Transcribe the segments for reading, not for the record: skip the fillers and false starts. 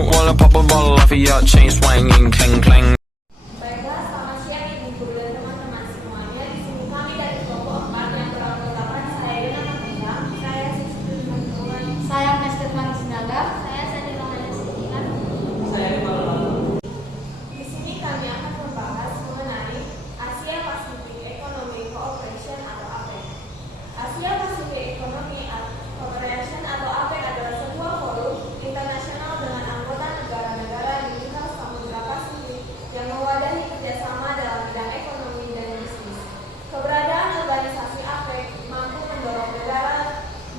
out while I pop a bottle off of your chain swinging, clang clang. Baiklah, selamat siang Ibu Guru dan teman-teman semuanya. Di sini kami dari kelompok 4 yang beranggotakan saya Yuna Matenggang, saya Sistu Mantuan, saya Master Fani Sinaga, saya Sandi Rohana Sidikan, saya Iqbal. Di sini kami akan membahas mengenai Asia Pacific Economic Cooperation atau APEC. Asia Pacific Economic Cooperation atau APEC adalah sebuah forum internasional dengan anggota negara-negara di lintas Samudra Pasifik yang mewadahi kerjasama dalam bidang ekonomi dan bisnis. Keberadaan organisasi APEC mampu mendorong negara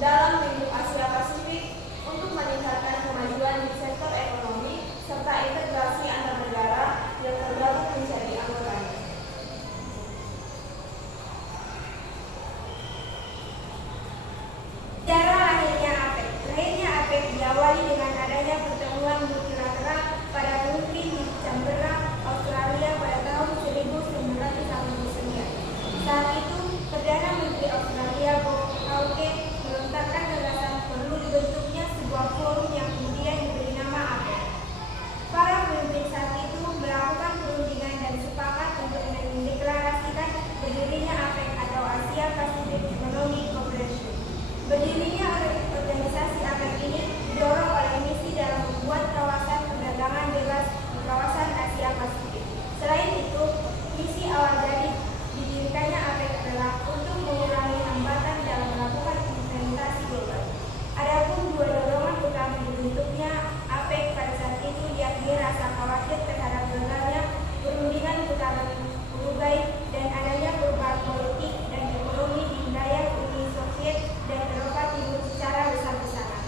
dalam lingkup Asia Pasifik untuk meningkatkan kemajuan di sektor ekonomi serta integrasi antar negara yang tergabung menjadi anggotanya. Cara lahirnya APEC. Lahirnya APEC diawali dengan adanya pertemuan multilateral pada Putri di Canberra, Australia pada tahun 1989. Saat itu, Perdana Menteri Australia Bob Hawke melontarkan gagasan perlu dibentuknya sebuah forum yang kemudian diberi nama APEC. Para pemimpin saat itu melakukan perundingan dan sepakat untuk mendeklarasikan berdirinya APEC atau Asia Pacific Economic Cooperation. Berdirinya organisasi APEC ini didorong oleh misi dalam membuat kawasan perdagangan bebas di kawasan Asia Pasifik. Selain itu, misi awal dari didirikannya APEC adalah untuk mengurangi hambatan dalam melakukan implementasi global. Adapun dua dorongan utama dibentuknya APEC pada saat itu yakni rasa khawatir terhadap gagalnya perundingan putaran Uruguay dan adanya perubahan politik dan ekonomi di wilayah Uni Soviet dan Eropa Timur secara besar-besaran.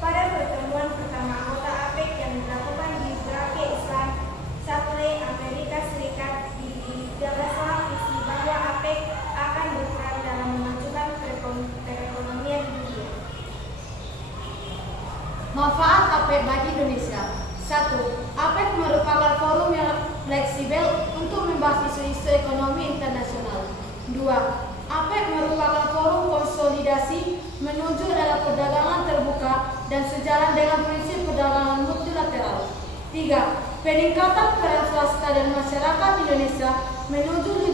Pada pertemuan pertama anggota APEC yang dilakukan di Brake Island, Salt Lake, Amerika Serikat, digagaslah visi bahwa APEC akan berperan dalam memajukan perekonomian dunia. Manfaat APEC bagi Indonesia. 1. APEC merupakan forum yang fleksibel untuk membahas isu-isu ekonomi internasional. 2. APEC merupakan forum konsolidasi menuju era perdagangan terbuka dan sejalan dengan prinsip perdagangan multilateral. 3. Peningkatan peran swasta dan masyarakat Indonesia menuju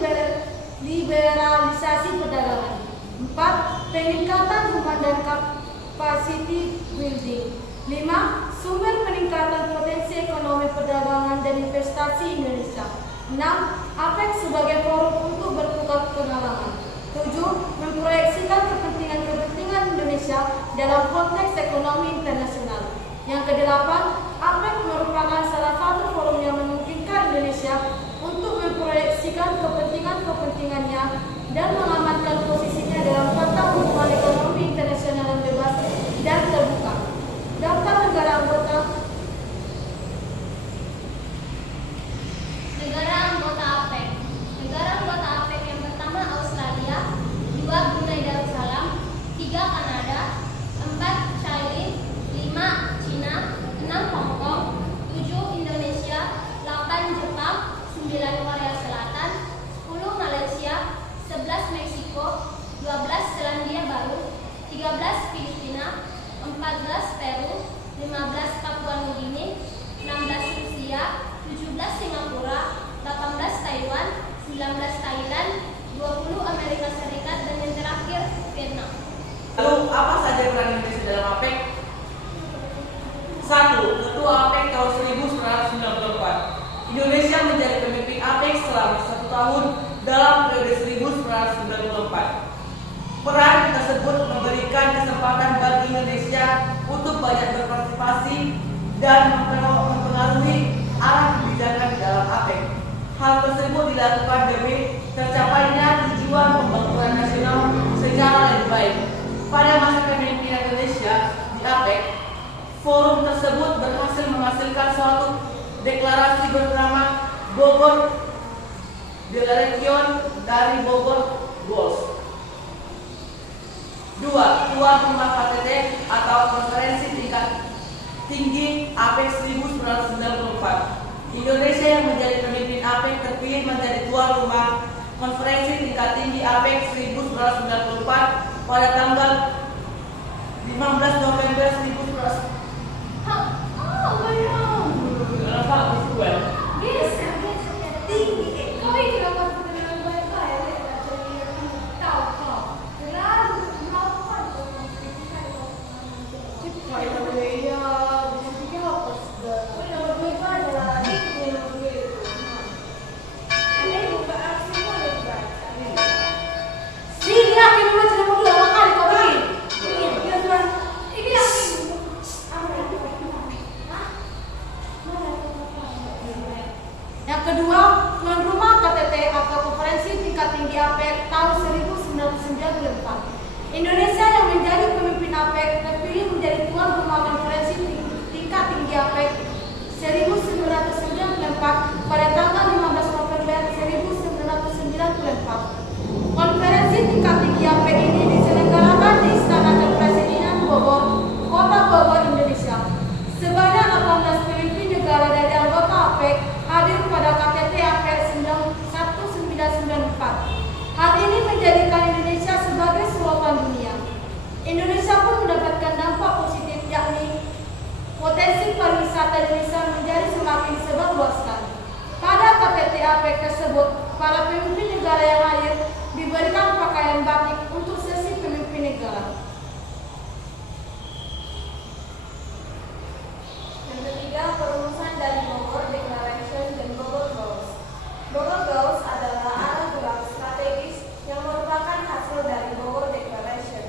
liberalisasi perdagangan. 4. Peningkatan human dan capacity building. 5. Sumber peningkatan potensi ekonomi perdagangan dan investasi Indonesia. 6. APEC sebagai forum untuk bertukar pengalaman. 7. Memproyeksikan kepentingan Indonesia dalam konteks ekonomi internasional. Yang kedelapan, APEC merupakan salah satu forum yang memungkinkan Indonesia untuk memproyeksikan kepentingannya dan mengamankan posisinya dalam konteks hubungan ekonomi internasional yang bebas dan terbuka. Daftar negara anggota. Negara anggota APEC. Negara anggota APEC yang pertama Australia, 2 Brunei Darussalam, 3 Kanada, 4 Chile, 5 Cina, 6 Hong Kong, 7 Indonesia, 8 Jepang, 9 Korea Selatan, 10 Malaysia, 11 Meksiko, 12 Selandia Baru, 13 Filipina, 14 Peru, 15 Papua Nugini, 16 Rusia, 17 Singapura, 18 Taiwan, 19 Thailand, 20 Amerika Serikat, dan yang terakhir Vietnam. Lalu apa saja peran Indonesia dalam APEC? 1. Ketua APEC tahun 1994. Indonesia menjadi pemimpin APEC selama 1 tahun dalam periode 1994. Peran tersebut memberikan kesempatan bagi Indonesia untuk banyak berpartisipasi dan mempengaruhi arah kebijakan di dalam APEC. Hal tersebut dilakukan demi tercapainya tujuan pembangunan nasional secara lebih baik. Pada masa kepemimpinan Indonesia di APEC, forum tersebut berhasil menghasilkan suatu deklarasi bernama Bogor Declaration dari Bogor Goals. 2. Tuan Rumah KTT atau Konferensi Tingkat Tinggi APEC 1994. Indonesia yang menjadi pemimpin APEC terpilih menjadi tuan rumah Konferensi Tingkat Tinggi APEC 1994 pada tanggal 15 November 1994. luaskan. Pada KTT APEC tersebut, para pemimpin negara yang hadir diberikan pakaian batik untuk sesi pemimpin negara. Yang ketiga, perumusan dari Bogor Declaration dan Bogor Goals. Bogor Goals adalah arah gerak strategis yang merupakan hasil dari Bogor Declaration.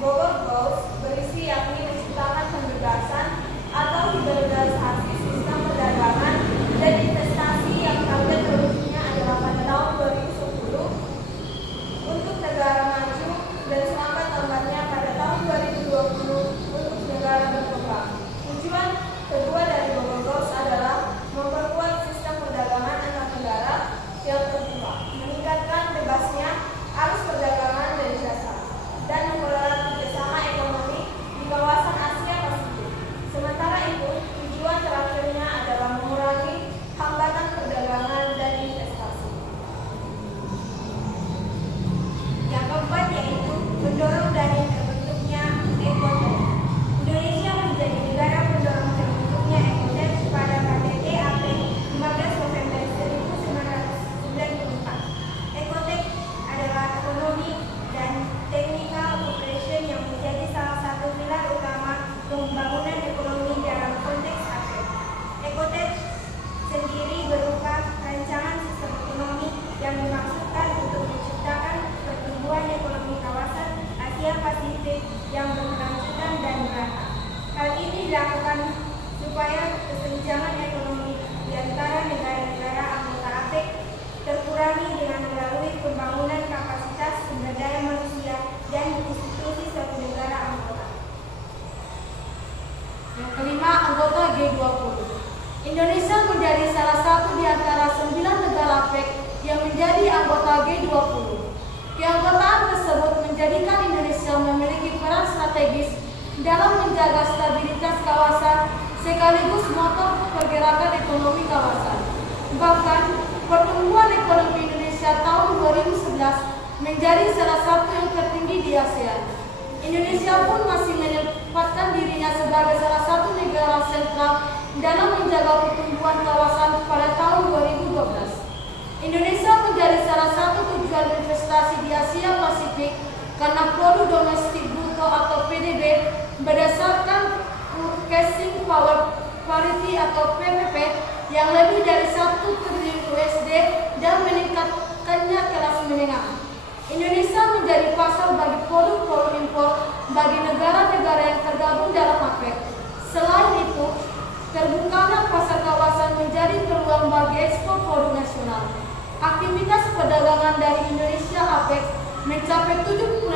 Bogor Goals berisi yakni menciptakan pembebasan atau liberalisasi sistem perdagangan dan investasi yang target terwujudnya adalah pada tahun 2010 untuk negara maju dan selambat-lambatnya pada tahun 2020 untuk negara berkembang. Tujuan kedua dari Bogor Goals adalah memperkuat sistem perdagangan antar negara yang terbuka, meningkatkan bebasnya arus perdagangan dan jasa, dan mempererat kerjasama ekonomi di kawasan Asia Pasifik. Sementara itu, tujuan terakhirnya adalah mengurangi hambatan perdagangan dan investasi. Yang keempat yaitu mendorong dan terbentuknya ekonomi. Indonesia menjadi negara pendorong terbentuknya ekonomi pada KTT APEC 15 November 1994. Ekotek adalah ekonomi dan technical cooperation yang menjadi salah satu pilar utama pembangunan ekonomi dalam konteks APEC. Ekotek sendiri berupa rancangan sistem ekonomi yang dimaksudkan untuk menciptakan pertumbuhan ekonomi kawasan Asia Pasifik yang berkelanjutan dan merata. Hal ini dilakukan supaya kesenjangan ekonomi di antara negara-negara anggota APEC terkurangi dengan melalui pembangunan kapasitas sumber daya manusia dan institusi suatu negara anggota. Yang kelima, anggota G20. Indonesia menjadi salah satu di antara 9 negara APEC yang menjadi anggota G20. Keanggotaan tersebut menjadikan Indonesia memiliki peran strategis dalam menjaga stabilitas kawasan sekaligus motor pergerakan ekonomi kawasan. Bahkan, pertumbuhan ekonomi Indonesia tahun 2011 menjadi salah satu yang tertinggi di ASEAN. Indonesia pun masih menempatkan dirinya sebagai salah satu negara sentral dalam menjaga pertumbuhan kawasan pada tahun 2012. Indonesia menjadi salah satu tujuan investasi di Asia Pasifik karena produk domestik bruto atau PDB berdasarkan Purchasing Power Parity atau PPP yang lebih dari 1 triliun USD dan meningkatkannya kelas menengah. Indonesia menjadi pasar bagi produk-produk impor bagi negara-negara yang tergabung dalam APEC. Selain itu, terbukanya pasar kawasan menjadi peluang bagi ekspor produk nasional. Aktivitas perdagangan dari Indonesia APEC mencapai 76%